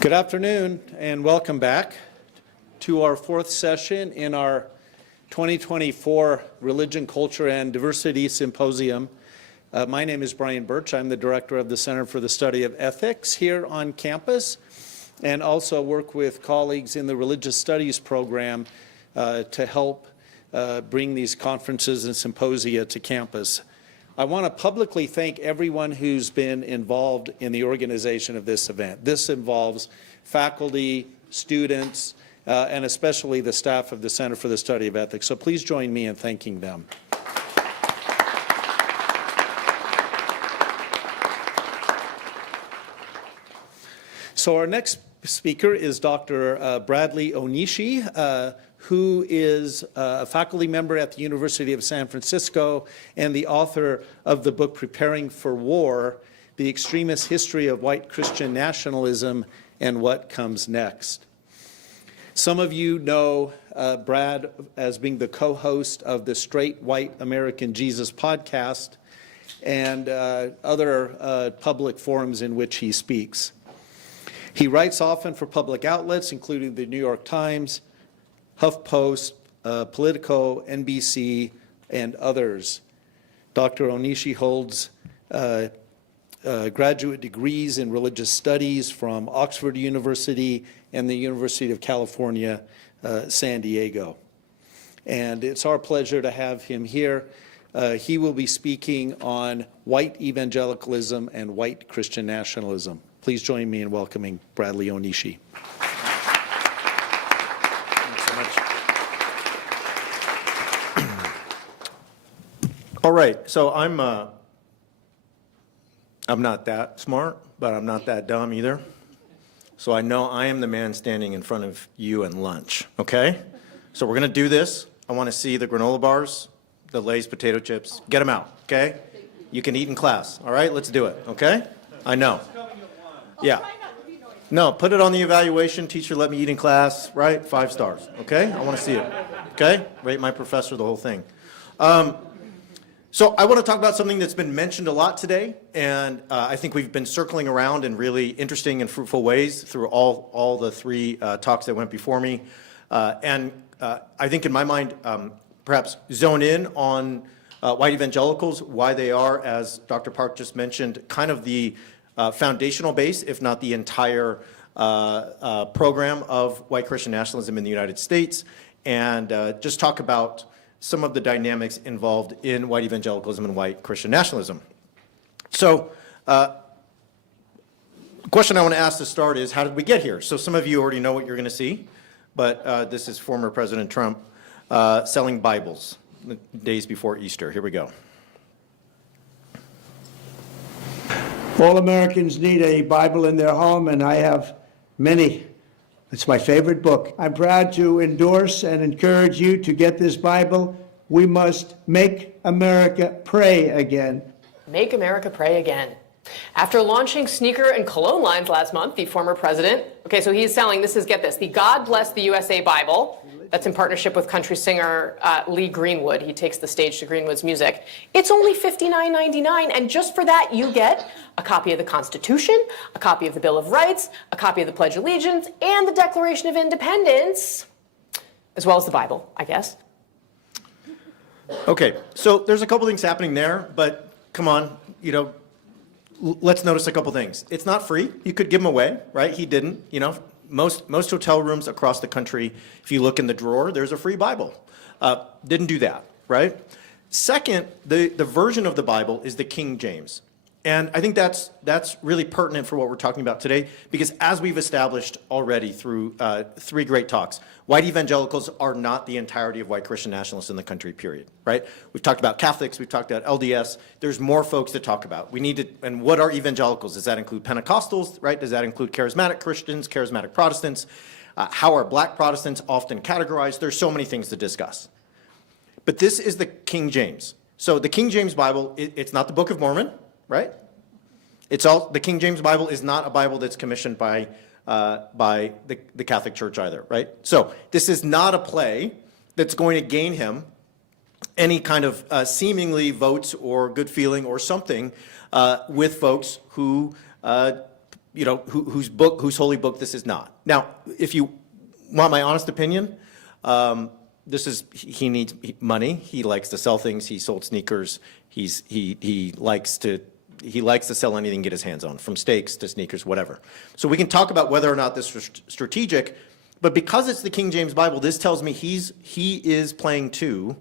Good afternoon and welcome back to our fourth session in our 2024 Religion, Culture, and Diversity Symposium. My name is Brian Birch. I'm the director of the Center for the Study of Ethics here on campus and also work with colleagues in the Religious Studies program to help bring these conferences and symposia to campus. I want to publicly thank everyone who's been involved in the organization of this event. This involves faculty, students, and especially the staff of the Center for the Study of Ethics. So please join me in thanking them. So our next speaker is Dr. Bradley Onishi, who is a faculty member at the University of San Francisco and the author of the book Preparing for War, The Extremist History of White Christian Nationalism and What Comes Next. Some of you know Brad as being the co-host of the Straight White American Jesus podcast and other public forums in which he speaks. He writes often for public outlets, including the New York Times, HuffPost, Politico, NBC, and others. Dr. Onishi holds graduate degrees in religious studies from Oxford University and the University of California, San Diego. And it's our pleasure to have him here. He will be speaking on white evangelicalism and white Christian nationalism. Please join me in welcoming Bradley Onishi. All right, so I'm not that smart, but I'm not that dumb either. So I know I am the man standing in front of you in lunch, okay? So we're gonna do this. I wanna see the granola bars, the Lay's potato chips. Get them out, okay? You can eat in class, all right? Let's do it, okay? I know. Yeah. No, put it on the evaluation. Teacher, let me eat in class, right? 5 stars, okay? I wanna see it, okay? Rate my professor, the whole thing. So I want to talk about something that's been mentioned a lot today, and I think we've been circling around in really interesting and fruitful ways through all the 3 talks that went before me. And I think in my mind, perhaps zone in on white evangelicals, why they are, as Dr. Park just mentioned, kind of the foundational base, if not the entire program of white Christian nationalism in the United States, and just talk about some of the dynamics involved in white evangelicalism and white Christian nationalism. So, the question I want to ask to start is, how did we get here? So some of you already know what you're going to see, but this is former President Trump selling Bibles the days before Easter. Here we go. All Americans need a Bible in their home, and I have many. It's my favorite book. I'm proud to endorse and encourage you to get this Bible. We must make America pray again. Make America pray again. After launching sneaker and cologne lines last month, the former president, so he's selling, get this, the God Bless the USA Bible. That's in partnership with country singer Lee Greenwood. He takes the stage to Greenwood's music. It's only $59.99, and just for that, you get a copy of the Constitution, a copy of the Bill of Rights, a copy of the Pledge of Allegiance, and the Declaration of Independence, as well as the Bible, I guess. Okay, so there's a couple things happening there, but come on, let's notice a couple things. It's not free. You could give them away, right? He didn't, Most hotel rooms across the country, if you look in the drawer, there's a free Bible. Didn't do that, right? Second, the version of the Bible is the King James. And I think that's really pertinent for what we're talking about today, because as we've established already through 3 great talks, white evangelicals are not the entirety of white Christian nationalists in the country, period, right? We've talked about Catholics, we've talked about LDS, there's more folks to talk about. We need to, and what are evangelicals? Does that include Pentecostals, right? Does that include charismatic Christians, charismatic Protestants? How are black Protestants often categorized? There's so many things to discuss. But this is the King James. So the King James Bible, it's not the Book of Mormon, right? The King James Bible is not a Bible that's commissioned by the Catholic Church either, right? So this is not a play that's going to gain him any kind of seemingly votes or good feeling or something with folks who whose holy book this is not. Now, if you want my honest opinion, he needs money. He likes to sell things. He sold sneakers. He likes to sell anything, get his hands on, from steaks to sneakers, whatever. So we can talk about whether or not this was strategic, but because it's the King James Bible, this tells me he is playing to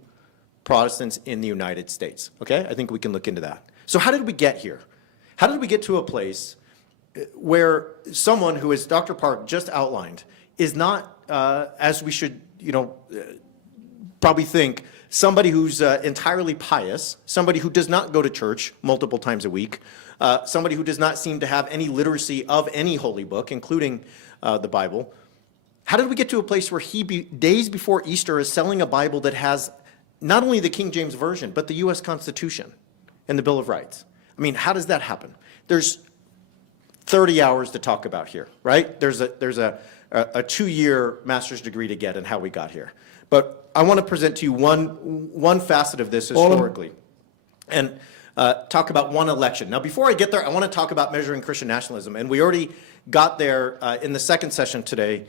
Protestants in the United States. Okay, I think we can look into that. So how did we get here? How did we get to a place where someone who, as Dr. Park just outlined, is not, as we should, probably think, somebody who's entirely pious, somebody who does not go to church multiple times a week, somebody who does not seem to have any literacy of any holy book, including the Bible. How did we get to a place where days before Easter, is selling a Bible that has not only the King James Version, but the U.S. Constitution and the Bill of Rights? I mean, how does that happen? There's 30 hours to talk about here, right? There's a 2-year master's degree to get in how we got here. But I want to present to you one facet of this historically and talk about one election. Now, before I get there, I want to talk about measuring Christian nationalism. And we already got there in the second session today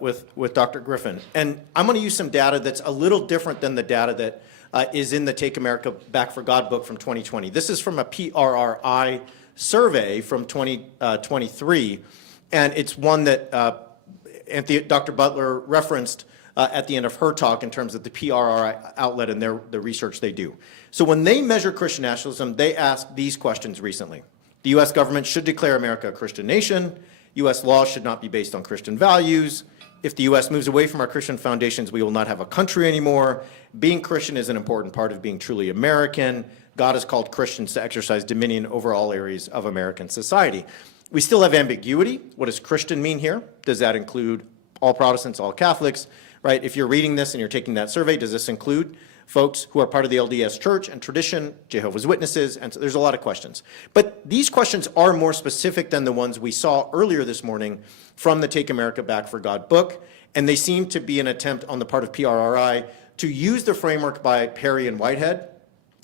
with Dr. Griffin. And I'm going to use some data that's a little different than the data that is in the Take America Back for God book from 2020. This is from a PRRI survey from 2023, and it's one that Dr. Butler referenced at the end of her talk in terms of the PRRI outlet and the research they do. So when they measure Christian nationalism, they ask these questions recently. The U.S. government should declare America a Christian nation. U.S. laws should not be based on Christian values. If the U.S. moves away from our Christian foundations, we will not have a country anymore. Being Christian is an important part of being truly American. God has called Christians to exercise dominion over all areas of American society. We still have ambiguity. What does Christian mean here? Does that include all Protestants, all Catholics, right? If you're reading this and you're taking that survey, does this include folks who are part of the LDS Church and tradition, Jehovah's Witnesses? And so there's a lot of questions. But these questions are more specific than the ones we saw earlier this morning from the Take America Back for God book, and they seem to be an attempt on the part of PRRI to use the framework by Perry and Whitehead,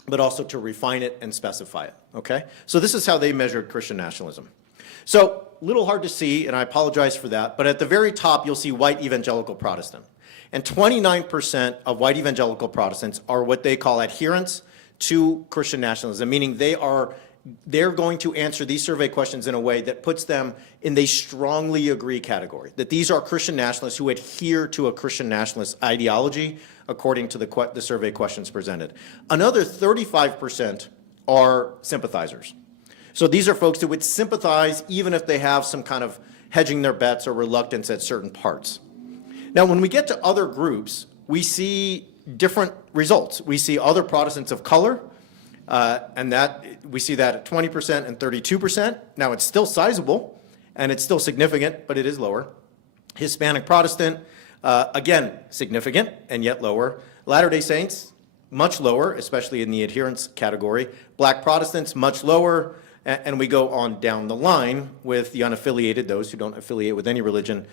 but also to refine it and specify it, okay? So this is how they measured Christian nationalism. So, a little hard to see, and I apologize for that, but at the very top, you'll see white evangelical Protestant. And 29% of white evangelical Protestants are what they call adherents to Christian nationalism, meaning they're going to answer these survey questions in a way that puts them in the strongly agree category, that these are Christian nationalists who adhere to a Christian nationalist ideology according to the survey questions presented. Another 35% are sympathizers. So these are folks who would sympathize even if they have some kind of hedging their bets or reluctance at certain parts. Now, when we get to other groups, we see different results. We see other Protestants of color, and that we see that at 20% and 32%. Now, it's still sizable, and it's still significant, but it is lower. Hispanic Protestant, again, significant and yet lower. Latter-day Saints, much lower, especially in the adherence category. Black Protestants, much lower. And we go on down the line with the unaffiliated, those who don't affiliate with any religion,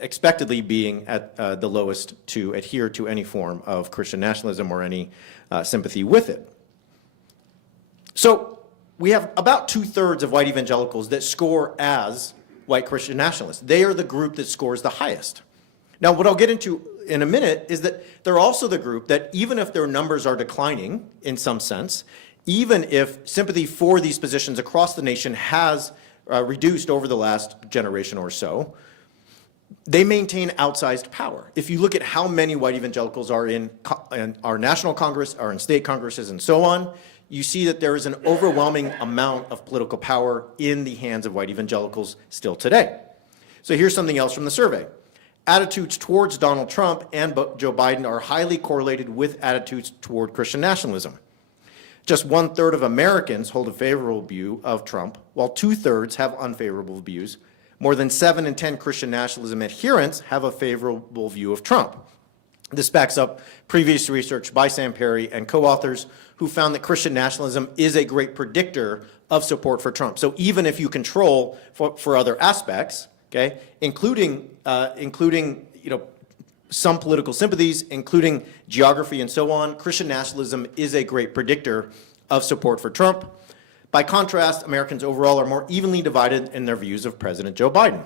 expectedly being at the lowest to adhere to any form of Christian nationalism or any sympathy with it. So we have about 2/3 of white evangelicals that score as white Christian nationalists. They are the group that scores the highest. Now, what I'll get into in a minute is that they're also the group that, even if their numbers are declining in some sense, even if sympathy for these positions across the nation has reduced over the last generation or so, they maintain outsized power. If you look at how many white evangelicals are in our national Congress, are in state Congresses, and so on, you see that there is an overwhelming amount of political power in the hands of white evangelicals still today. So here's something else from the survey. Attitudes towards Donald Trump and Joe Biden are highly correlated with attitudes toward Christian nationalism. Just 1/3 of Americans hold a favorable view of Trump, while 2/3 have unfavorable views. More than 7 in 10 Christian nationalism adherents have a favorable view of Trump. This backs up previous research by Sam Perry and co-authors who found that Christian nationalism is a great predictor of support for Trump. So even if you control for other aspects, okay, including some political sympathies, including geography and so on, Christian nationalism is a great predictor of support for Trump. By contrast, Americans overall are more evenly divided in their views of President Joe Biden.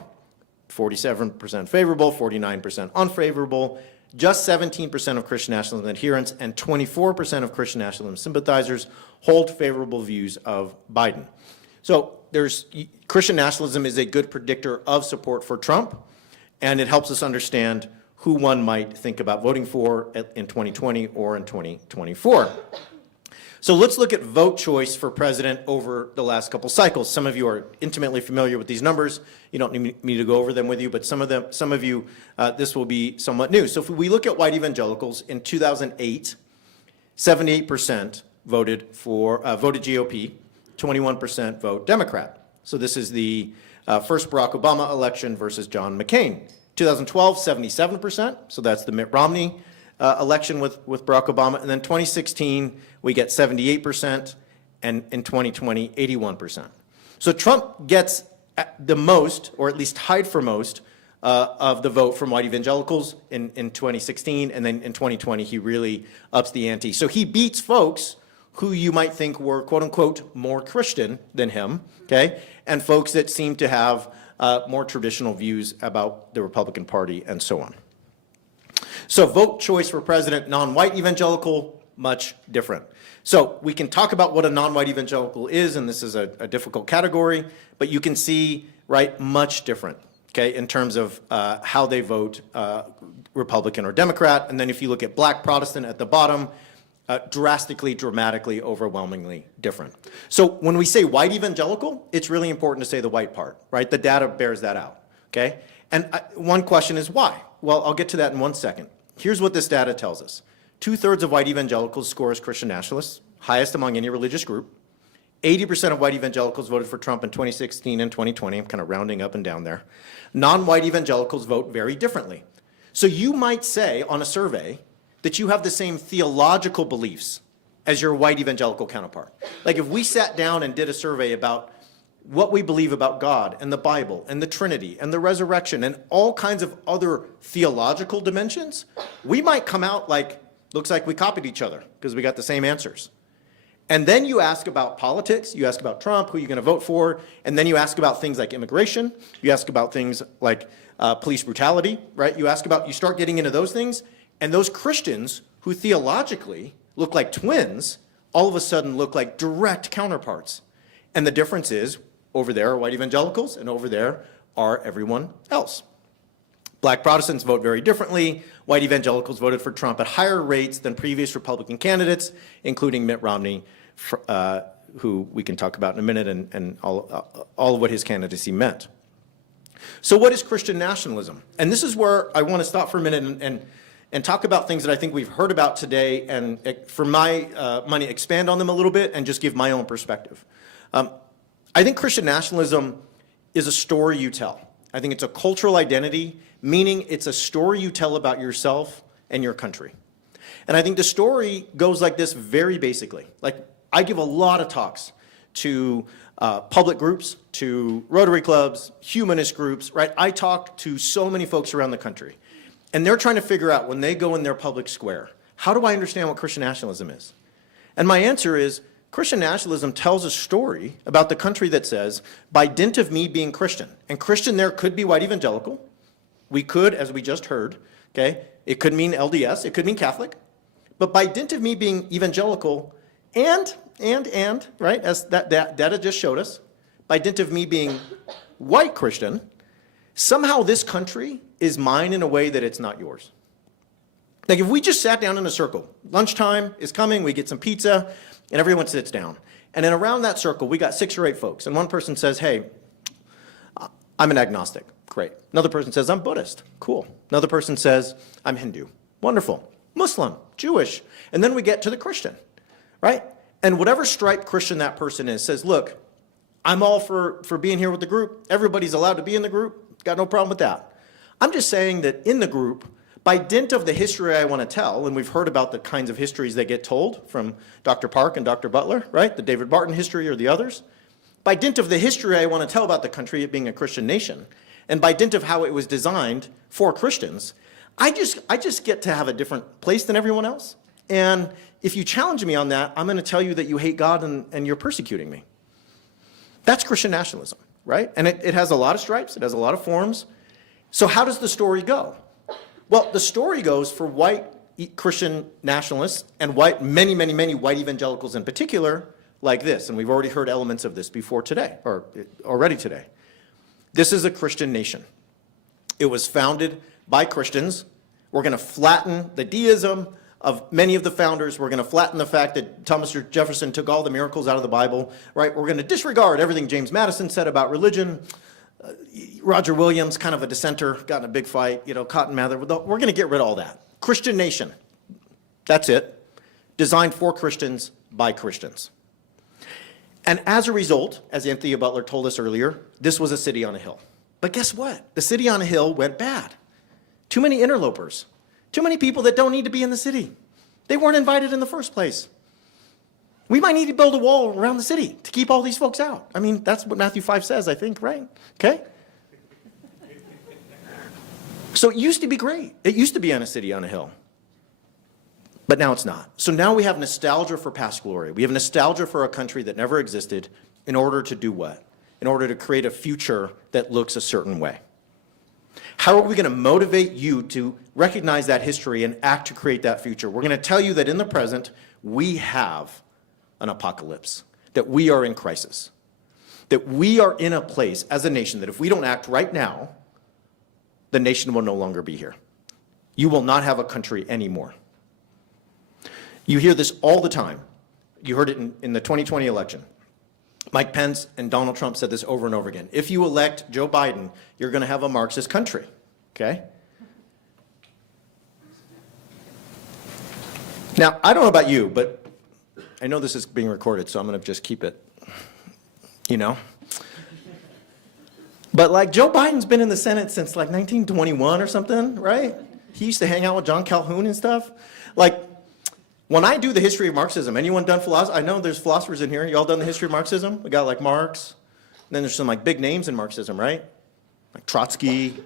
47% favorable, 49% unfavorable, just 17% of Christian nationalism adherents and 24% of Christian nationalism sympathizers hold favorable views of Biden. So Christian nationalism is a good predictor of support for Trump, and it helps us understand who one might think about voting for in 2020 or in 2024. So let's look at vote choice for president over the last couple cycles. Some of you are intimately familiar with these numbers. You don't need me to go over them with you, but some of you, this will be somewhat new. So if we look at white evangelicals in 2008, 78% voted GOP, 21% vote Democrat. So this is the first Barack Obama election versus John McCain. 2012, 77%, so that's the Mitt Romney election with Barack Obama. And then 2016, we get 78%, and in 2020, 81%. So Trump gets the most, or at least tied for most, of the vote from white evangelicals in 2016, and then in 2020, he really ups the ante. So he beats folks who you might think were, quote unquote, more Christian than him, okay? And folks that seem to have more traditional views about the Republican Party and so on. So vote choice for president, non-white evangelical, much different. So we can talk about what a non-white evangelical is, and this is a difficult category, but you can see, right, much different, okay, in terms of how they vote Republican or Democrat. And then if you look at black Protestant at the bottom, dramatically, overwhelmingly different. So when we say white evangelical, it's really important to say the white part, right? The data bears that out, okay? And one question is why? Well, I'll get to that in 1 second. Here's what this data tells us. 2/3 of white evangelicals score as Christian nationalists, highest among any religious group. 80% of white evangelicals voted for Trump in 2016 and 2020. I'm kind of rounding up and down there. Non-white evangelicals vote very differently. So you might say on a survey that you have the same theological beliefs as your white evangelical counterpart. Like if we sat down and did a survey about what we believe about God and the Bible and the Trinity and the resurrection and all kinds of other theological dimensions, we might come out like, looks like we copied each other because we got the same answers. And then you ask about politics, you ask about Trump, who you're going to vote for, and then you ask about things like immigration, you ask about things like police brutality, right? You start getting into those things, and those Christians who theologically look like twins all of a sudden look like direct counterparts. And the difference is, over there are white evangelicals, and over there are everyone else. Black Protestants vote very differently. White evangelicals voted for Trump at higher rates than previous Republican candidates, including Mitt Romney, who we can talk about in a minute, and all of what his candidacy meant. So what is Christian nationalism? And this is where I want to stop for a minute and talk about things that I think we've heard about today, and for my money, expand on them a little bit and just give my own perspective. I think Christian nationalism is a story you tell. I think it's a cultural identity, meaning it's a story you tell about yourself and your country. And I think the story goes like this very basically. Like, I give a lot of talks to public groups, to Rotary clubs, humanist groups, right? I talk to so many folks around the country. And they're trying to figure out, when they go in their public square, how do I understand what Christian nationalism is? And my answer is, Christian nationalism tells a story about the country that says, by dint of me being Christian, and Christian there could be white evangelical, we could, as we just heard, okay, it could mean LDS, it could mean Catholic, but by dint of me being evangelical and, right, as that data just showed us, by dint of me being white Christian, somehow this country is mine in a way that it's not yours. Like if we just sat down in a circle, lunchtime is coming, we get some pizza, and everyone sits down. And then around that circle, we got 6 or 8 folks. And one person says, hey, I'm an agnostic. Great. Another person says, I'm Buddhist. Cool. Another person says, I'm Hindu. Wonderful. Muslim, Jewish. And then we get to the Christian, right? And whatever striped Christian that person is says, look, I'm all for being here with the group. Everybody's allowed to be in the group. Got no problem with that. I'm just saying that in the group, by dint of the history I want to tell, and we've heard about the kinds of histories that get told from Dr. Park and Dr. Butler, right? The David Barton history or the others. By dint of the history I want to tell about the country, it being a Christian nation, and by dint of how it was designed for Christians, I just get to have a different place than everyone else. And if you challenge me on that, I'm going to tell you that you hate God and you're persecuting me. That's Christian nationalism, right? And it has a lot of stripes, it has a lot of forms. So how does the story go? Well, the story goes for white Christian nationalists and many white evangelicals in particular, like this. And we've already heard elements of this before today, or already today. This is a Christian nation. It was founded by Christians. We're going to flatten the deism of many of the founders. We're going to flatten the fact that Thomas Jefferson took all the miracles out of the Bible, right? We're going to disregard everything James Madison said about religion. Roger Williams, kind of a dissenter, got in a big fight, Cotton Mather. We're going to get rid of all that. Christian nation. That's it. Designed for Christians by Christians. And as a result, as Anthony Butler told us earlier, this was a city on a hill. But guess what? The city on a hill went bad. Too many interlopers. Too many people that don't need to be in the city. They weren't invited in the first place. We might need to build a wall around the city to keep all these folks out. I mean, that's what Matthew 5 says, I think, right? Okay? So it used to be great. It used to be on a city on a hill. But now it's not. So now we have nostalgia for past glory. We have nostalgia for a country that never existed in order to do what? In order to create a future that looks a certain way. How are we going to motivate you to recognize that history and act to create that future? We're going to tell you that in the present, we have an apocalypse, that we are in crisis, that we are in a place as a nation that if we don't act right now, the nation will no longer be here. You will not have a country anymore. You hear this all the time. You heard it in the 2020 election. Mike Pence and Donald Trump said this over and over again. If you elect Joe Biden, you're going to have a Marxist country, okay? Now, I don't know about you, but I know this is being recorded, so I'm going to just keep it, But like Joe Biden's been in the Senate since like 1921 or something, right? He used to hang out with John Calhoun and stuff. Like, when I do the history of Marxism, anyone done philosophy? I know there's philosophers in here. You all done the history of Marxism? We got like Marx. And then there's some like big names in Marxism, right? Like Trotsky,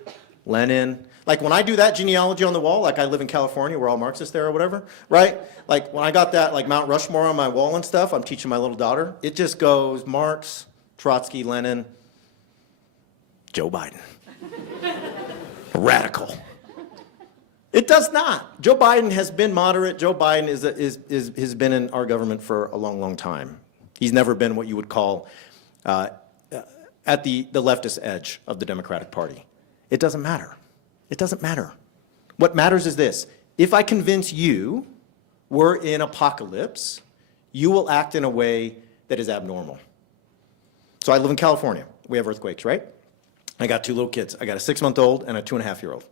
Lenin. Like when I do that genealogy on the wall, like I live in California, we're all Marxists there or whatever, right? Like when I got that like Mount Rushmore on my wall and stuff, I'm teaching my little daughter. It just goes Marx, Trotsky, Lenin, Joe Biden. Radical. It does not. Joe Biden has been moderate. Joe Biden has been in our government for a long, long time. He's never been what you would call at the leftist edge of the Democratic Party. It doesn't matter. It doesn't matter. What matters is this. If I convince you we're in apocalypse, you will act in a way that is abnormal. So I live in California. We have earthquakes, right? I got two little kids. I got a 6-month-old and a 2.5-year-old.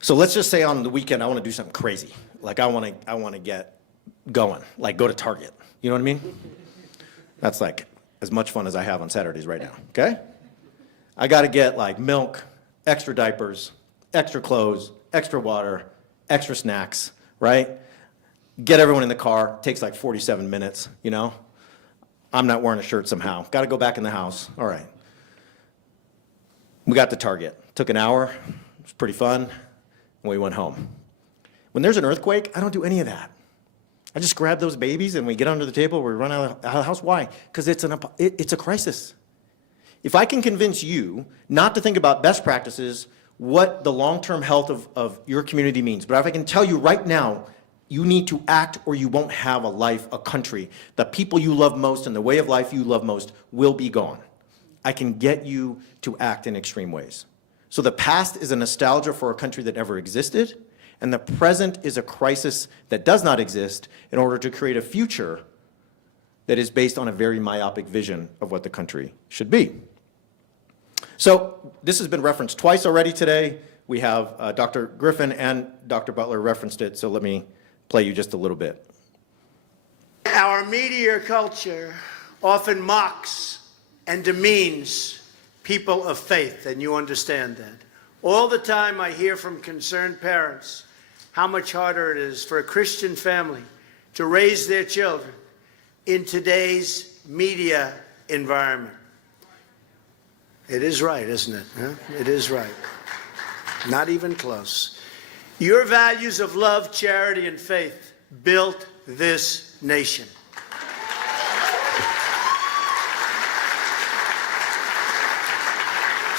So let's just say on the weekend I want to do something crazy. Like I want to get going, like go to Target. You know what I mean? That's like as much fun as I have on Saturdays right now, okay? I got to get like milk, extra diapers, extra clothes, extra water, extra snacks, right? Get everyone in the car. Takes like 47 minutes, I'm not wearing a shirt somehow. Got to go back in the house. All right. We got to Target. Took an hour. It was pretty fun. And we went home. When there's an earthquake, I don't do any of that. I just grab those babies and we get under the table, we run out of the house. Why? Because it's a crisis. If I can convince you not to think about best practices, what the long-term health of your community means, but if I can tell you right now, you need to act or you won't have a life, a country. The people you love most and the way of life you love most will be gone. I can get you to act in extreme ways. So the past is a nostalgia for a country that never existed, and the present is a crisis that does not exist in order to create a future that is based on a very myopic vision of what the country should be. So this has been referenced twice already today. We have Dr. Griffin and Dr. Butler referenced it, so let me play you just a little bit. Our media culture often mocks and demeans people of faith, and you understand that. All the time I hear from concerned parents how much harder it is for a Christian family to raise their children in today's media environment. It is right, isn't it? Huh? It is right. Not even close. Your values of love, charity, and faith built this nation.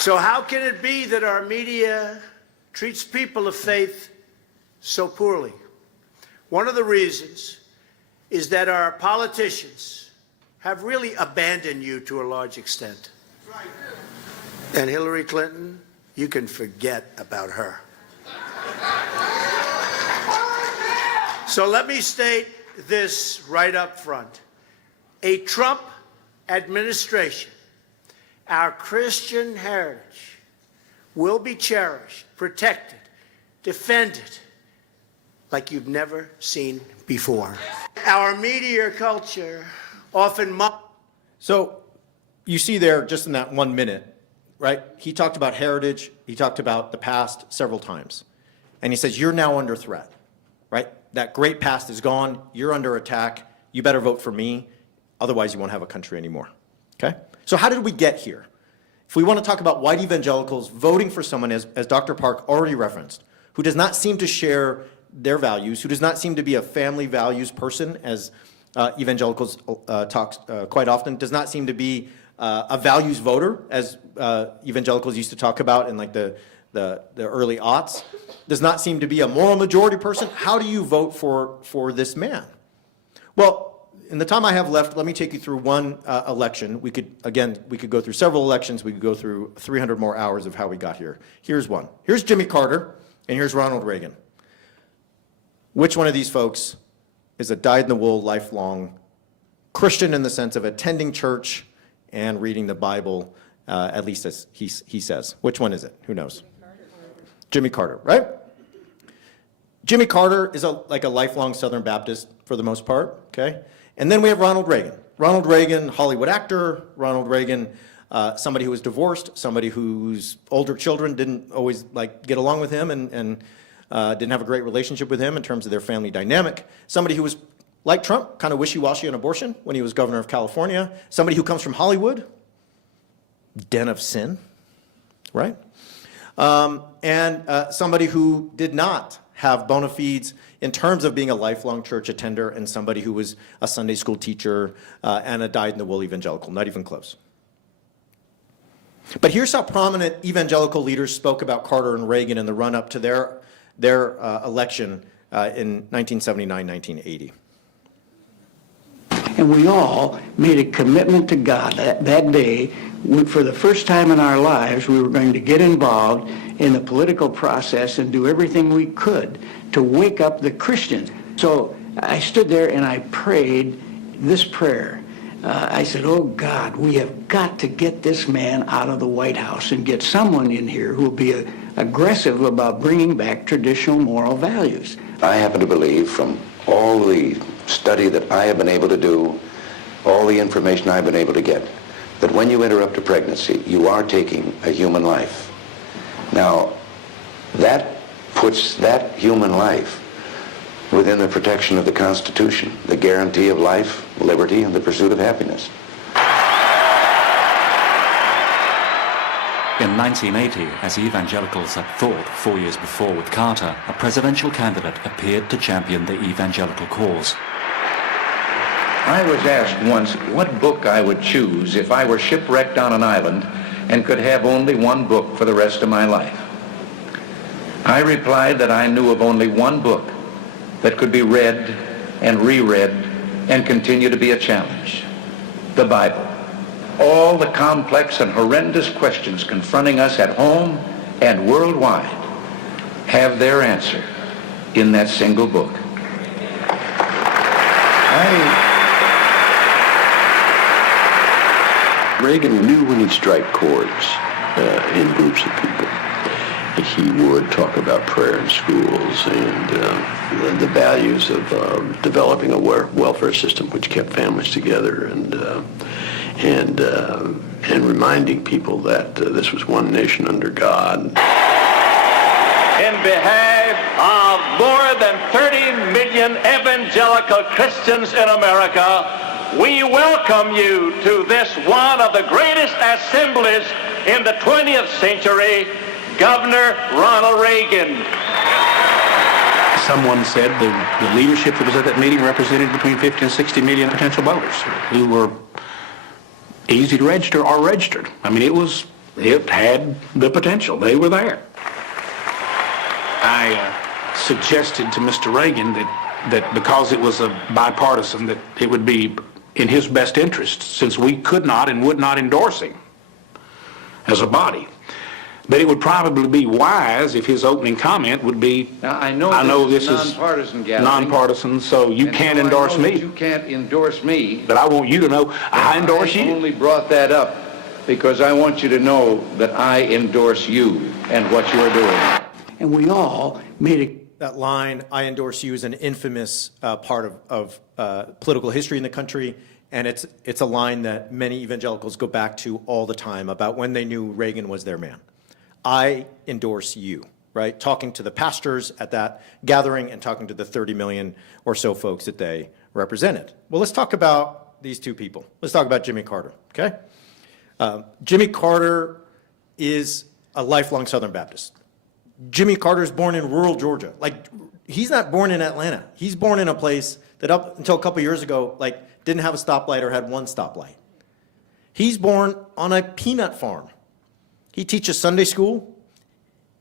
So how can it be that our media treats people of faith so poorly? One of the reasons is that our politicians have really abandoned you to a large extent. And Hillary Clinton, you can forget about her. So let me state this right up front. A Trump administration, our Christian heritage, will be cherished, protected, defended like you've never seen before. Our media culture often So you see there, just in that 1 minute, right? He talked about heritage. He talked about the past several times. And he says, you're now under threat, right? That great past is gone. You're under attack. You better vote for me. Otherwise, you won't have a country anymore, okay? So how did we get here? If we want to talk about white evangelicals voting for someone, as Dr. Park already referenced, who does not seem to share their values, who does not seem to be a family values person, as evangelicals talk quite often, does not seem to be a values voter, as evangelicals used to talk about in like the early aughts, does not seem to be a moral majority person. How do you vote for this man? Well, in the time I have left, let me take you through one election. We could go through several elections. We could go through 300 more hours of how we got here. Here's one. Here's Jimmy Carter, and here's Ronald Reagan. Which one of these folks is a dyed-in-the-wool, lifelong Christian in the sense of attending church and reading the Bible, at least as he says? Which one is it? Who knows? Jimmy Carter, right? Jimmy Carter is like a lifelong Southern Baptist for the most part, okay? And then we have Ronald Reagan. Ronald Reagan, Hollywood actor. Ronald Reagan, somebody who was divorced, somebody whose older children didn't always get along with him and didn't have a great relationship with him in terms of their family dynamic. Somebody who was, like Trump, kind of wishy-washy on abortion when he was governor of California. Somebody who comes from Hollywood, den of sin, right? And somebody who did not have bona fides in terms of being a lifelong church attender, and somebody who was a Sunday school teacher and a dyed-in-the-wool evangelical, not even close. But here's how prominent evangelical leaders spoke about Carter and Reagan in the run-up to their election in 1979, 1980. And we all made a commitment to God that day. For the first time in our lives, we were going to get involved in the political process and do everything we could to wake up the Christians. So I stood there and I prayed this prayer. I said, oh God, we have got to get this man out of the White House and get someone in here who will be aggressive about bringing back traditional moral values. I happen to believe, from all the study that I have been able to do, all the information I've been able to get, that when you interrupt a pregnancy, you are taking a human life. Now, that puts that human life within the protection of the Constitution, the guarantee of life, liberty, and the pursuit of happiness. In 1980, as evangelicals had thought 4 years before with Carter, a presidential candidate appeared to champion the evangelical cause. I was asked once what book I would choose if I were shipwrecked on an island and could have only one book for the rest of my life. I replied that I knew of only one book that could be read and reread and continue to be a challenge: the Bible. All the complex and horrendous questions confronting us at home and worldwide have their answer in that single book. Reagan knew when he'd strike chords in groups of people. He would talk about prayer in schools and the values of developing a welfare system which kept families together, and reminding people that this was one nation under God. In behalf of more than 30 million evangelical Christians in America, we welcome you to this one of the greatest assemblies in the 20th century, Governor Ronald Reagan. Someone said the leadership that was at that meeting represented between 50 and 60 million potential voters who were easy to register or registered. I mean, it was It had the potential. They were there. I suggested to Mr. Reagan that because it was a bipartisan, that it would be in his best interest, since we could not and would not endorse him as a body, that it would probably be wise if his opening comment would be, Now, I know this is nonpartisan gathering. nonpartisan, so you and can't so I endorse know that me. You can't endorse me. But I want you to know I endorse I you. only brought that up because I want you to know that I endorse you and what you are doing. And we all made a That line, "I endorse you," is an infamous part of political history in the country, and it's a line that many evangelicals go back to all the time about when they knew Reagan was their man. I endorse you, right? Talking to the pastors at that gathering and talking to the 30 million or so folks that they represented. Well, let's talk about these two people. Let's talk about Jimmy Carter, okay? Jimmy Carter is a lifelong Southern Baptist. Jimmy Carter's born in rural Georgia. Like, he's not born in Atlanta. He's born in a place that up until a couple years ago, like, didn't have a stoplight or had one stoplight. He's born on a peanut farm. He teaches Sunday school.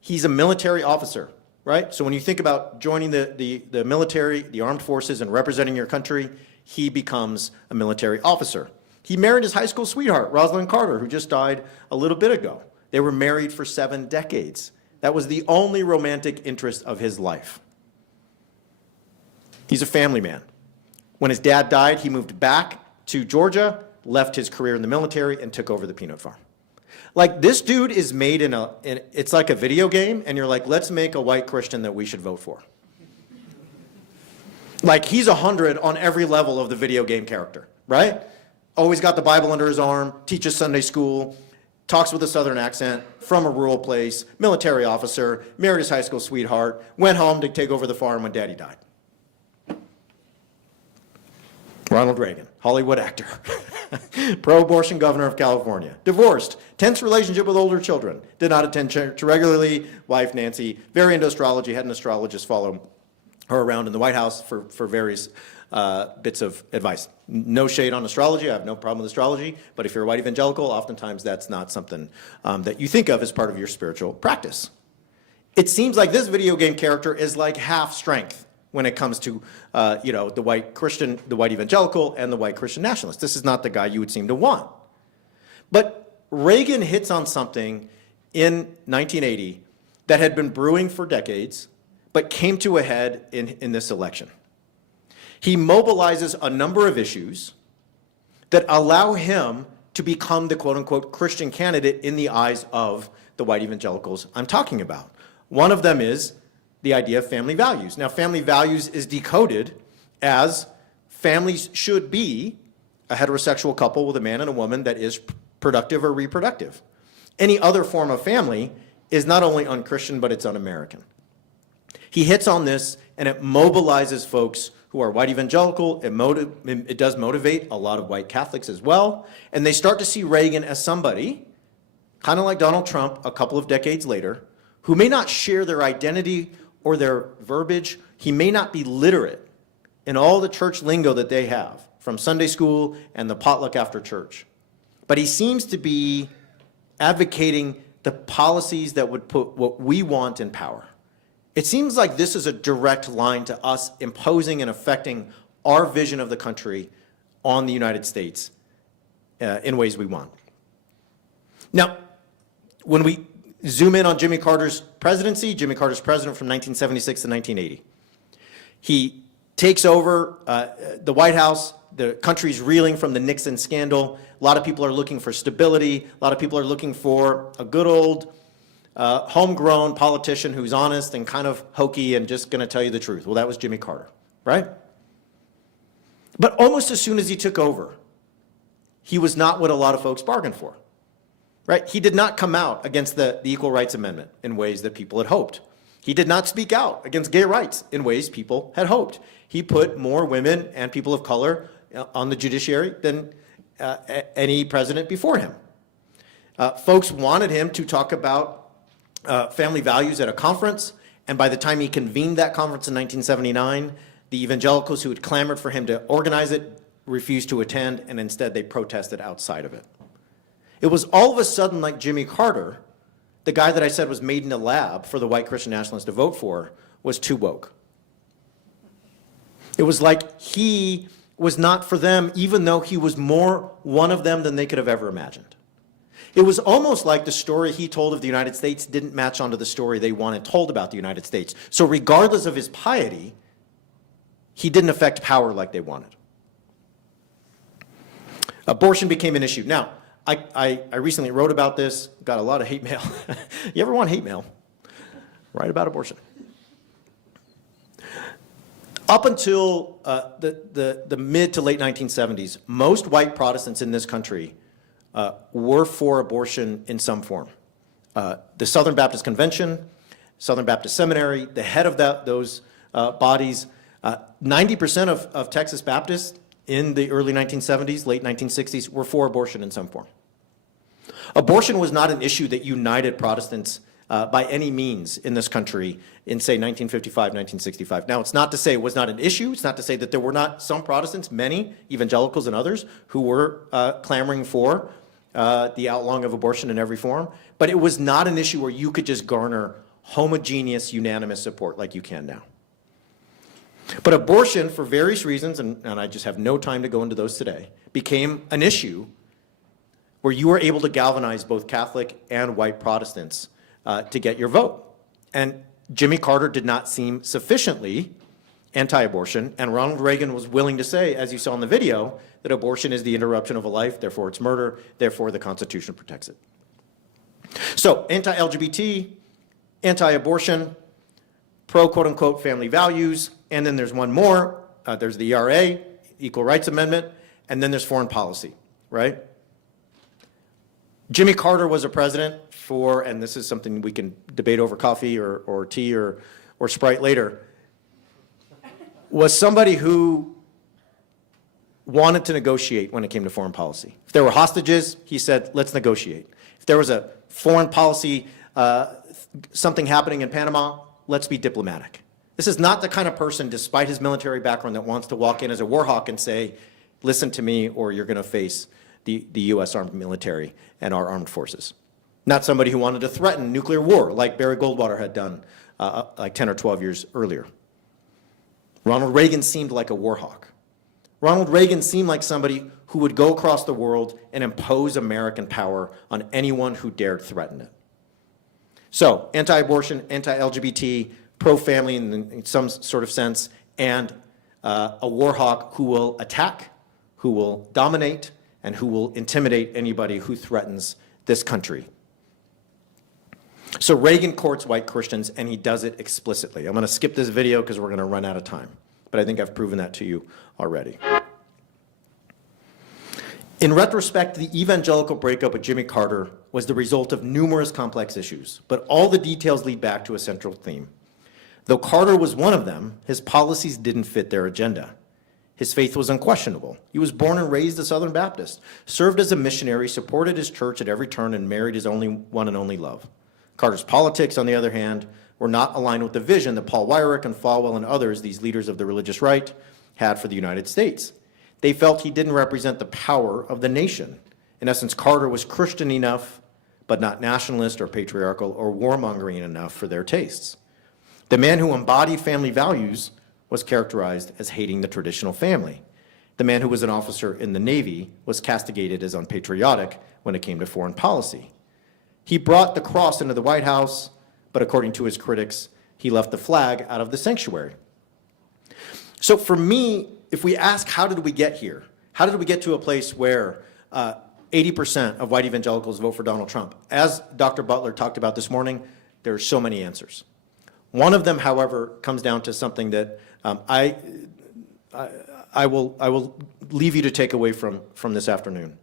He's a military officer, right? So when you think about joining the military, the armed forces, and representing your country, he becomes a military officer. He married his high school sweetheart, Rosalind Carter, who just died a little bit ago. They were married for 7 decades. That was the only romantic interest of his life. He's a family man. When his dad died, he moved back to Georgia, left his career in the military, and took over the peanut farm. Like, this dude is made it's like a video game, and you're like, let's make a white Christian that we should vote for. Like, he's 100 on every level of the video game character, right? Always got the Bible under his arm, teaches Sunday school, talks with a Southern accent, from a rural place, military officer, married his high school sweetheart, went home to take over the farm when Daddy died. Ronald Reagan, Hollywood actor, pro-abortion governor of California, divorced, tense relationship with older children, did not attend church regularly, wife Nancy, very into astrology, had an astrologist follow her around in the White House for various bits of advice. No shade on astrology, I have no problem with astrology, but if you're a white evangelical, oftentimes that's not something that you think of as part of your spiritual practice. It seems like this video game character is like half strength when it comes to the white Christian, the white evangelical, and the white Christian nationalist. This is not the guy you would seem to want. But Reagan hits on something in 1980 that had been brewing for decades, but came to a head in this election. He mobilizes a number of issues that allow him to become the quote-unquote Christian candidate in the eyes of the white evangelicals I'm talking about. One of them is the idea of family values. Now, family values is decoded as families should be a heterosexual couple with a man and a woman that is productive or reproductive. Any other form of family is not only un-Christian, but it's un-American. He hits on this, and it mobilizes folks who are white evangelical. It does motivate a lot of white Catholics as well. And they start to see Reagan as somebody, kind of like Donald Trump a couple of decades later, who may not share their identity or their verbiage. He may not be literate in all the church lingo that they have, from Sunday school and the potluck after church. But he seems to be advocating the policies that would put what we want in power. It seems like this is a direct line to us imposing and affecting our vision of the country on the United States in ways we want. Now, when we zoom in on Jimmy Carter's presidency, Jimmy Carter's president from 1976 to 1980. He takes over the White House. The country's reeling from the Nixon scandal. A lot of people are looking for stability. A lot of people are looking for a good old homegrown politician who's honest and kind of hokey and just going to tell you the truth. Well, that was Jimmy Carter, right? But almost as soon as he took over, he was not what a lot of folks bargained for, right? He did not come out against the Equal Rights Amendment in ways that people had hoped. He did not speak out against gay rights in ways people had hoped. He put more women and people of color on the judiciary than any president before him. Folks wanted him to talk about family values at a conference, and by the time he convened that conference in 1979, the evangelicals who had clamored for him to organize it refused to attend, and instead they protested outside of it. It was all of a sudden like Jimmy Carter, the guy that I said was made in a lab for the white Christian nationalists to vote for, was too woke. It was like he was not for them, even though he was more one of them than they could have ever imagined. It was almost like the story he told of the United States didn't match onto the story they wanted told about the United States. So regardless of his piety, he didn't affect power like they wanted. Abortion became an issue. Now, I recently wrote about this, got a lot of hate mail. You ever want hate mail? Write about abortion. Up until the mid to late 1970s, most white Protestants in this country were for abortion in some form. The Southern Baptist Convention, Southern Baptist Seminary, the head of those bodies, 90% of Texas Baptists in the early 1970s, late 1960s, were for abortion in some form. Abortion was not an issue that united Protestants by any means in this country in, say, 1955, 1965. Now, it's not to say it was not an issue. It's not to say that there were not some Protestants, many evangelicals and others, who were clamoring for the outlawing of abortion in every form. But it was not an issue where you could just garner homogeneous, unanimous support like you can now. But abortion, for various reasons, and I just have no time to go into those today, became an issue where you were able to galvanize both Catholic and white Protestants to get your vote. And Jimmy Carter did not seem sufficiently anti-abortion, and Ronald Reagan was willing to say, as you saw in the video, that abortion is the interruption of a life, therefore it's murder, therefore the Constitution protects it. So, anti-LGBT, anti-abortion, pro-quote-unquote family values, and then there's one more, there's the ERA, Equal Rights Amendment, and then there's foreign policy, right? Jimmy Carter was a president for, and this is something we can debate over coffee or tea or Sprite later, was somebody who wanted to negotiate when it came to foreign policy. If there were hostages, he said, let's negotiate. If there was a foreign policy, something happening in Panama, let's be diplomatic. This is not the kind of person, despite his military background, that wants to walk in as a war hawk and say, listen to me or you're going to face the U.S. armed military and our armed forces. Not somebody who wanted to threaten nuclear war like Barry Goldwater had done like 10 or 12 years earlier. Ronald Reagan seemed like a war hawk. Ronald Reagan seemed like somebody who would go across the world and impose American power on anyone who dared threaten it. So, anti-abortion, anti-LGBT, pro-family in some sort of sense, and a war hawk who will attack, who will dominate, and who will intimidate anybody who threatens this country. So Reagan courts white Christians, and he does it explicitly. I'm going to skip this video because we're going to run out of time, but I think I've proven that to you already. In retrospect, the evangelical breakup with Jimmy Carter was the result of numerous complex issues, but all the details lead back to a central theme. Though Carter was one of them, his policies didn't fit their agenda. His faith was unquestionable. He was born and raised a Southern Baptist, served as a missionary, supported his church at every turn, and married his only one and only love. Carter's politics, on the other hand, were not aligned with the vision that Paul Weyrich and Falwell and others, these leaders of the religious right, had for the United States. They felt he didn't represent the power of the nation. In essence, Carter was Christian enough, but not nationalist or patriarchal or warmongering enough for their tastes. The man who embodied family values was characterized as hating the traditional family. The man who was an officer in the Navy was castigated as unpatriotic when it came to foreign policy. He brought the cross into the White House, but according to his critics, he left the flag out of the sanctuary. So for me, if we ask, how did we get here? How did we get to a place where 80% of white evangelicals vote for Donald Trump? As Dr. Butler talked about this morning, there are so many answers. One of them, however, comes down to something that I will leave you to take away from this afternoon.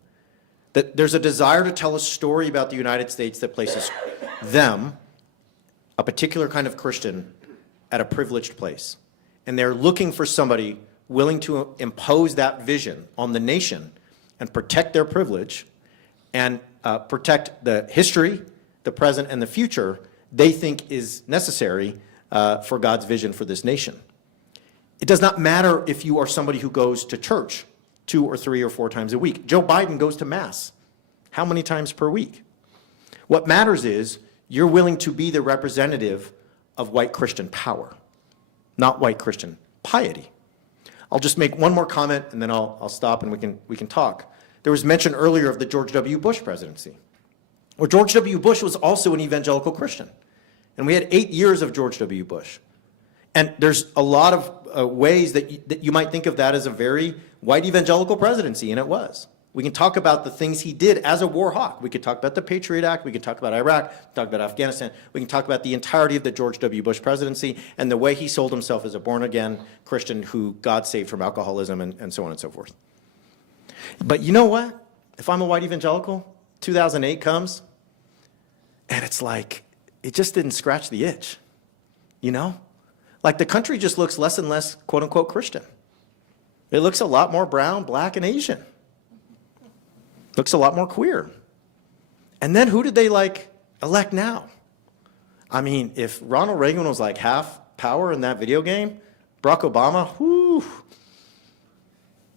That there's a desire to tell a story about the United States that places them, a particular kind of Christian, at a privileged place. And they're looking for somebody willing to impose that vision on the nation and protect their privilege and protect the history, the present, and the future they think is necessary for God's vision for this nation. It does not matter if you are somebody who goes to church 2 or 3 or 4 times a week. Joe Biden goes to Mass How many times per week? What matters is you're willing to be the representative of white Christian power, not white Christian piety. I'll just make one more comment and then I'll stop and we can talk. There was mention earlier of the George W. Bush presidency. Well, George W. Bush was also an evangelical Christian. And we had 8 years of George W. Bush. And there's a lot of ways that you might think of that as a very white evangelical presidency, and it was. We can talk about the things he did as a war hawk. We could talk about the Patriot Act. We could talk about Iraq, talk about Afghanistan. We can talk about the entirety of the George W. Bush presidency and the way he sold himself as a born-again Christian who God saved from alcoholism and so on and so forth. But you know what? If I'm a white evangelical, 2008 comes, and it's like, it just didn't scratch the itch, you know? Like the country just looks less and less, quote unquote, Christian. It looks a lot more brown, black, and Asian. Looks a lot more queer. And then who did they elect now? I mean, if Ronald Reagan was like half power in that video game, Barack Obama, whoo.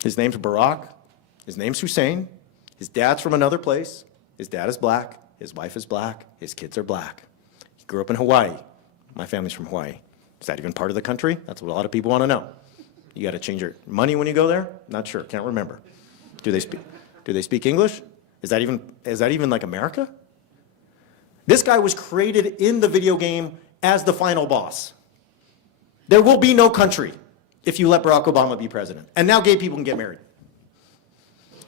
His name's Barack. His name's Hussein. His dad's from another place. His dad is black. His wife is black. His kids are black. He grew up in Hawaii. My family's from Hawaii. Is that even part of the country? That's what a lot of people want to know. You got to change your money when you go there? Not sure. Can't remember. Do they speak English? Is that even like America? This guy was created in the video game as the final boss. There will be no country if you let Barack Obama be president. And now gay people can get married.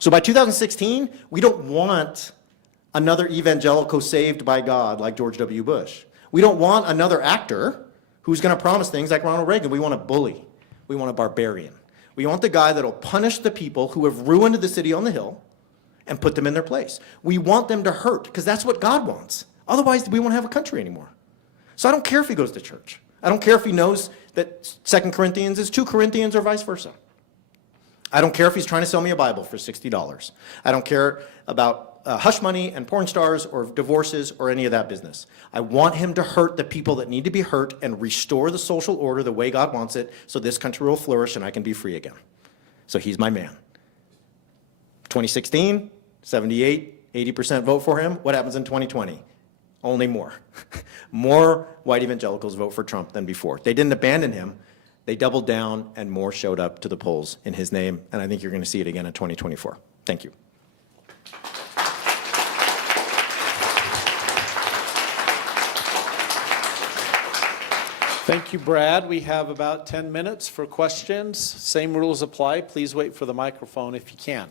So by 2016, we don't want another evangelical saved by God like George W. Bush. We don't want another actor who's going to promise things like Ronald Reagan. We want a bully. We want a barbarian. We want the guy that'll punish the people who have ruined the city on the hill and put them in their place. We want them to hurt because that's what God wants. Otherwise, we won't have a country anymore. So I don't care if he goes to church. I don't care if he knows that 2 Corinthians is 2 Corinthians or vice versa. I don't care if he's trying to sell me a Bible for $60. I don't care about hush money and porn stars or divorces or any of that business. I want him to hurt the people that need to be hurt and restore the social order the way God wants it so this country will flourish and I can be free again. So he's my man. 2016, 78, 80% vote for him. What happens in 2020? Only more. More white evangelicals vote for Trump than before. They didn't abandon him. They doubled down and more showed up to the polls in his name. And I think you're going to see it again in 2024. Thank you. Thank you, Brad. We have about 10 minutes for questions. Same rules apply. Please wait for the microphone if you can.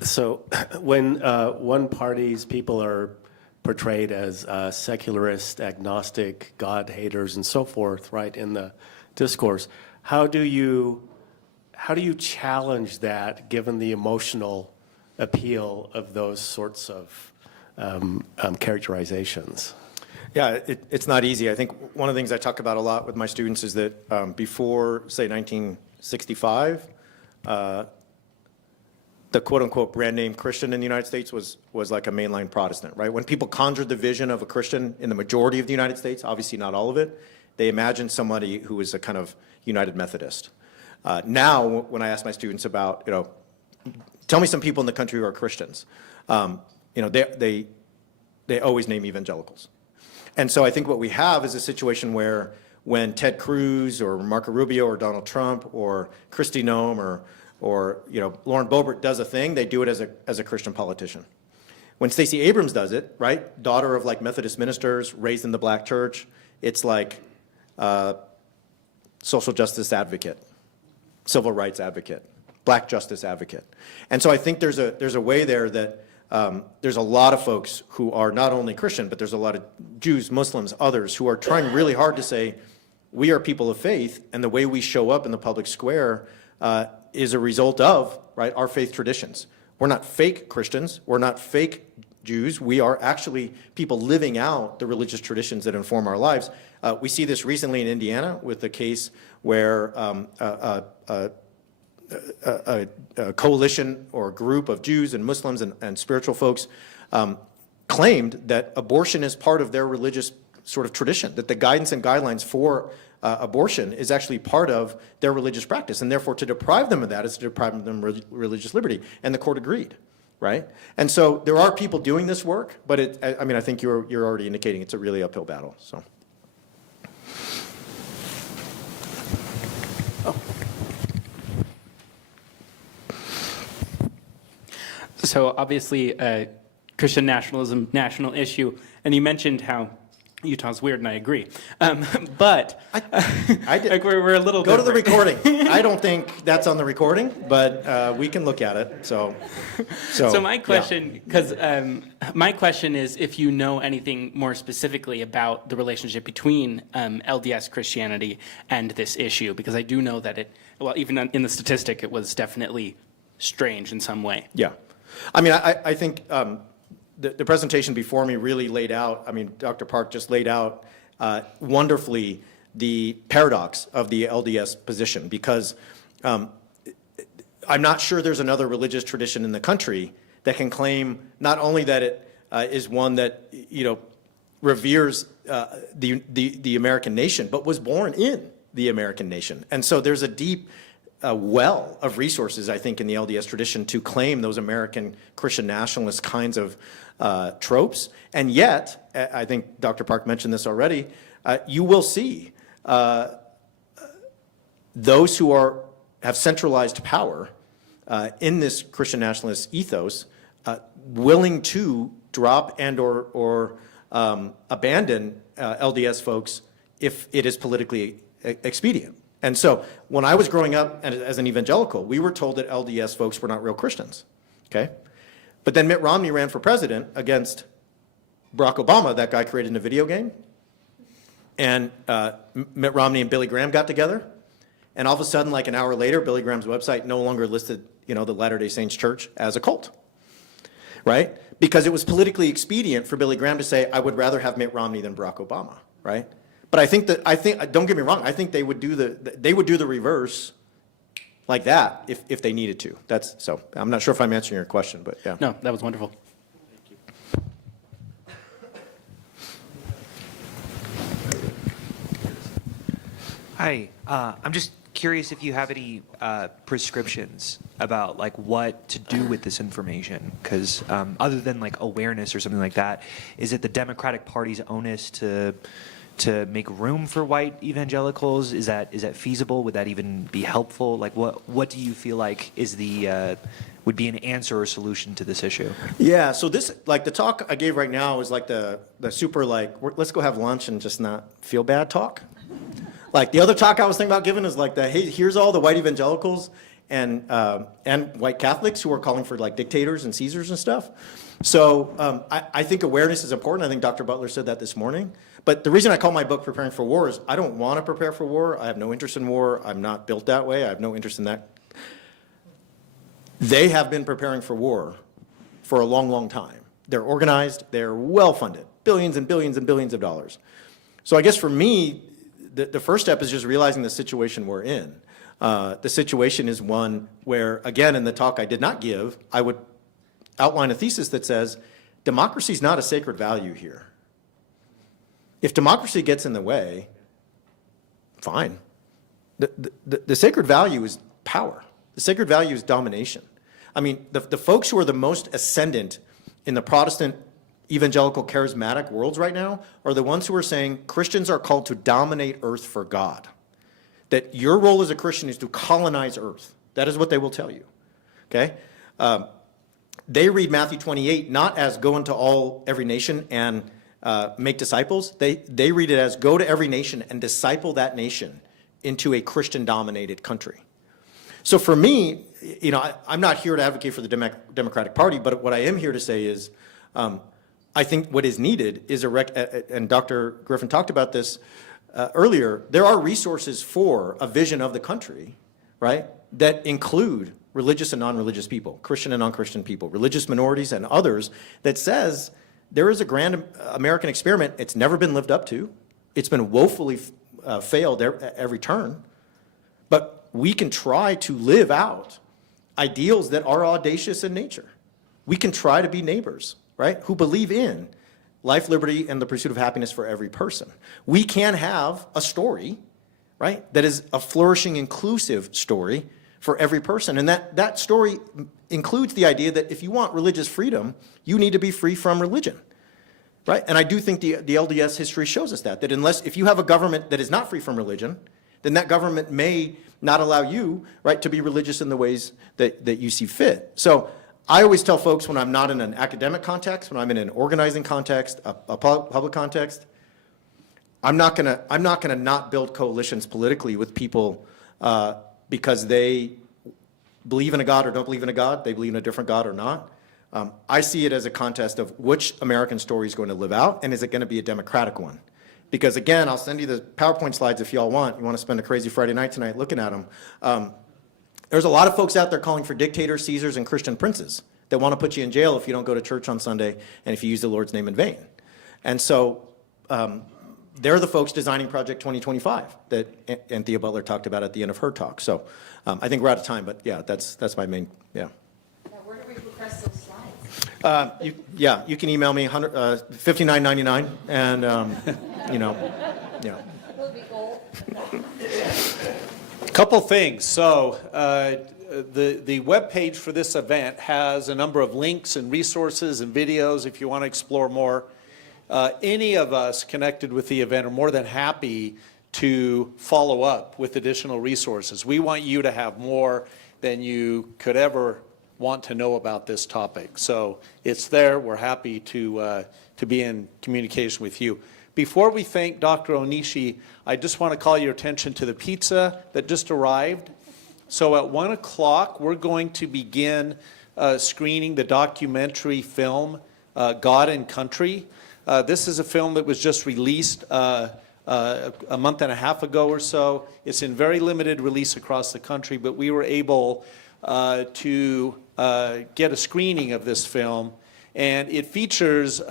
So when one party's people are portrayed as secularist, agnostic, God haters, and so forth, right, in the discourse, how do you challenge that given the emotional appeal of those sorts of characterizations? Yeah, it's not easy. I think one of the things I talk about a lot with my students is that before, say, 1965, the quote-unquote brand name Christian in the United States was like a mainline Protestant, right? When people conjured the vision of a Christian in the majority of the United States, obviously not all of it, they imagined somebody who was a kind of United Methodist. Now, when I ask my students about, tell me some people in the country who are Christians, they always name evangelicals. And so I think what we have is a situation where when Ted Cruz or Marco Rubio or Donald Trump or Kristi Noem or Lauren Boebert does a thing, they do it as a Christian politician. When Stacey Abrams does it, right, daughter of Methodist ministers, raised in the black church, it's like social justice advocate, civil rights advocate, black justice advocate. And so I think there's a way there that there's a lot of folks who are not only Christian, but there's a lot of Jews, Muslims, others who are trying really hard to say, we are people of faith, and the way we show up in the public square is a result of, right, our faith traditions. We're not fake Christians. We're not fake Jews. We are actually people living out the religious traditions that inform our lives. We see this recently in Indiana with the case where a coalition or a group of Jews and Muslims and spiritual folks claimed that abortion is part of their religious sort of tradition, that the guidance and guidelines for abortion is actually part of their religious practice, and therefore to deprive them of that is to deprive them of religious liberty, and the court agreed, right? And so there are people doing this work, but I think you're already indicating it's a really uphill battle, so. So obviously, Christian nationalism, national issue, and you mentioned how Utah's weird, and I agree. But I did. like we're a little Go to the different. recording. I don't think that's on the recording, but we can look at it. So my question, because my question is, if you know anything more specifically about the relationship between LDS Christianity and this issue, because I do know that even in the statistic, it was definitely strange in some way. Yeah. I mean, I think the presentation before me really laid out, Dr. Park just laid out wonderfully the paradox of the LDS position, because I'm not sure there's another religious tradition in the country that can claim not only that it is one that, reveres the American nation, but was born in the American nation. And so there's a deep well of resources, I think, in the LDS tradition to claim those American Christian nationalist kinds of tropes. And yet, I think Dr. Park mentioned this already, you will see those who have centralized power in this Christian nationalist ethos willing to drop and or abandon LDS folks if it is politically expedient. And so when I was growing up as an evangelical, we were told that LDS folks were not real Christians, okay? But then Mitt Romney ran for president against Barack Obama. That guy created a video game. And Mitt Romney and Billy Graham got together. And all of a sudden, like an hour later, Billy Graham's website no longer listed, the Latter-day Saints Church as a cult, right? Because it was politically expedient for Billy Graham to say, I would rather have Mitt Romney than Barack Obama, right? But I think don't get me wrong, I think they would do the reverse like that if they needed to. So I'm not sure if I'm answering your question, but yeah. No, that was wonderful. Hi, I'm just curious if you have any prescriptions about like what to do with this information, because other than like awareness or something like that, is it the Democratic Party's onus to make room for white evangelicals? Is that feasible? Would that even be helpful? Like what do you feel like is would be an answer or solution to this issue? Yeah, so this, like the talk I gave right now is like the super let's go have lunch and just not feel bad talk. Like the other talk I was thinking about giving is like hey, here's all the white evangelicals and white Catholics who are calling for like dictators and Caesars and stuff. So I think awareness is important. I think Dr. Butler said that this morning. But the reason I call my book Preparing for War is I don't want to prepare for war. I have no interest in war. I'm not built that way. I have no interest in that. They have been preparing for war for a long, long time. They're organized. They're well-funded, billions and billions and billions of dollars. So I guess for me, the first step is just realizing the situation we're in. The situation is one where, again, in the talk I did not give, I would outline a thesis that says democracy is not a sacred value here. If democracy gets in the way, fine. The sacred value is power. The sacred value is domination. I mean, the folks who are the most ascendant in the Protestant evangelical charismatic worlds right now are the ones who are saying Christians are called to dominate earth for God. That your role as a Christian is to colonize earth. That is what they will tell you, okay? They read Matthew 28 not as go into every nation and make disciples. They read it as go to every nation and disciple that nation into a Christian-dominated country. So for me, I'm not here to advocate for the Democratic Party, but what I am here to say is I think what is needed is and Dr. Griffin talked about this earlier, there are resources for a vision of the country, right, that include religious and non-religious people, Christian and non-Christian people, religious minorities and others, that says there is a grand American experiment. It's never been lived up to. It's been woefully failed every turn. But we can try to live out ideals that are audacious in nature. We can try to be neighbors, right, who believe in life, liberty, and the pursuit of happiness for every person. We can have a story, right, that is a flourishing, inclusive story for every person. And that story includes the idea that if you want religious freedom, you need to be free from religion, right? And I do think the LDS history shows us that if you have a government that is not free from religion, then that government may not allow you, right, to be religious in the ways that you see fit. So I always tell folks when I'm not in an academic context, when I'm in an organizing context, a public context, I'm not gonna not build coalitions politically with people because they believe in a God or don't believe in a God, they believe in a different God or not. I see it as a contest of which American story is going to live out, and is it going to be a democratic one? Because again, I'll send you the PowerPoint slides if y'all want. You want to spend a crazy Friday night tonight looking at them. There's a lot of folks out there calling for dictators, Caesars, and Christian princes that want to put you in jail if you don't go to church on Sunday and if you use the Lord's name in vain. And so they're the folks designing Project 2025 that Anthea Butler talked about at the end of her talk. So I think we're out of time, but yeah, that's my main, yeah. Now, where do we request those slides? You can email me $59.99, and you know. Will it be gold? Couple things. So the webpage for this event has a number of links and resources and videos if you want to explore more. Any of us connected with the event are more than happy to follow up with additional resources. We want you to have more than you could ever want to know about this topic. So it's there. We're happy to be in communication with you. Before we thank Dr. Onishi, I just want to call your attention to the pizza that just arrived. So at 1 o'clock, we're going to begin screening the documentary film, God and Country. This is a film that was just released a month and a half ago or so. It's in very limited release across the country, but we were able to get a screening of this film. And it features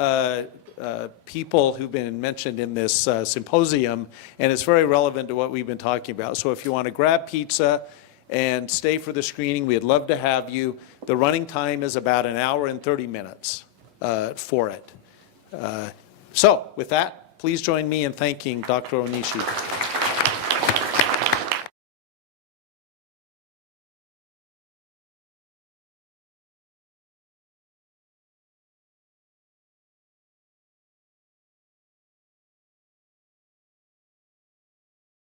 people who've been mentioned in this symposium, and it's very relevant to what we've been talking about. So if you want to grab pizza and stay for the screening, we'd love to have you. The running time is about 1 hour and 30 minutes for it. So with that, please join me in thanking Dr. Onishi.